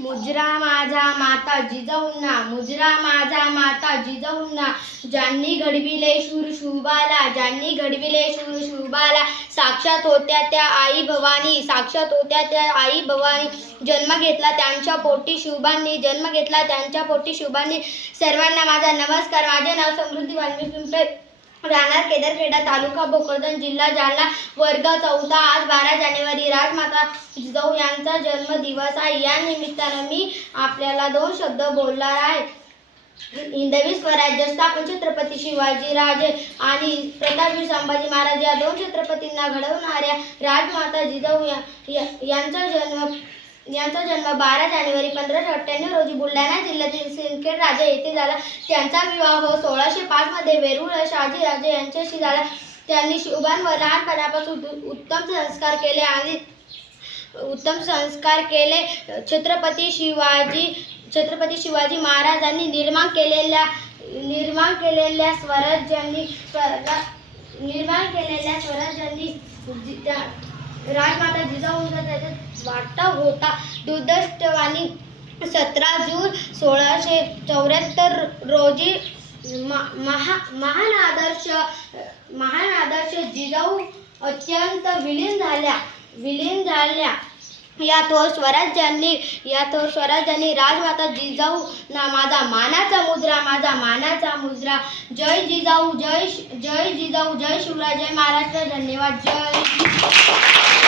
मुजरा माझा माता जिजाऊंना मुजरा माझा माता जिजाऊंना ज्यांनी घडविले शूर शुभाला ज्यांनी घडविले शूर शुभाला साक्षात होत्या त्या आई भवानी साक्षात होत्या त्या आई भवानी जन्म घेतला त्यांच्या पोटी शुभांनी जन्म घेतला त्यांच्या पोटी शुभांनी. सर्वांना माझा नमस्कार माझे नाव समृद्धी वाल्मिक पिंपळे. राहणार केदारखेडा तालुका भोकरदन जिल्हा जालना वर्ग चौथा आज बारा जानेवारी. राजमाता जिजाऊ यांचा जन्मदिवस आहे. या निमित्तानं मी आपल्याला दोन शब्द बोलणार आहे. हिंदवी स्वराज्य स्थापन छत्रपती शिवाजी राजे आणि प्रतापवीर संभाजी महाराज या दोन छत्रपतींना घडवणाऱ्या राजमाता जिजाऊ या- यांचा जन्म यांचा जन्म बारा जानेवारी पंधराशे अठ्ठ्याण्णव रोजी बुलढाणा जिल्ह्यातील सिंदखेड राजा येथे झाला. त्यांचा विवाह सोळाशे पाच मध्ये वेरूळ शहाजी राजे यांच्याशी झाला. त्यांनी शुभांवर लहानपणापासून उत्तम संस्कार केले आणि उत्तम संस्कार केले. छत्रपती शिवाजी छत्रपती शिवाजी महाराजांनी निर्माण केलेल्या निर्माण केलेल्या स्वराज्यांनी स्वरा निर्माण केलेल्या स्वराज्यांनी राजमाता जिजाऊंचा त्याच्यात वाटा होता. दुर्दष्टवाणी सतरा जून सोळाशे चौऱ्याहत्तर रोजी म- महा महान आदर्श महान आदर्श जिजाऊ अत्यंत विलीन झाल्या. विलीन झाल्या. या थोर हो स्वराज्यांनी या थोर हो स्वराज्यांनी राजमाता जिजाऊ ना माझा मानाचा मुद्रा माझा मान दुसरा. जय जिजाऊ जय जय जिजाऊ जय शिवराय जय महाराष्ट्र धन्यवाद जय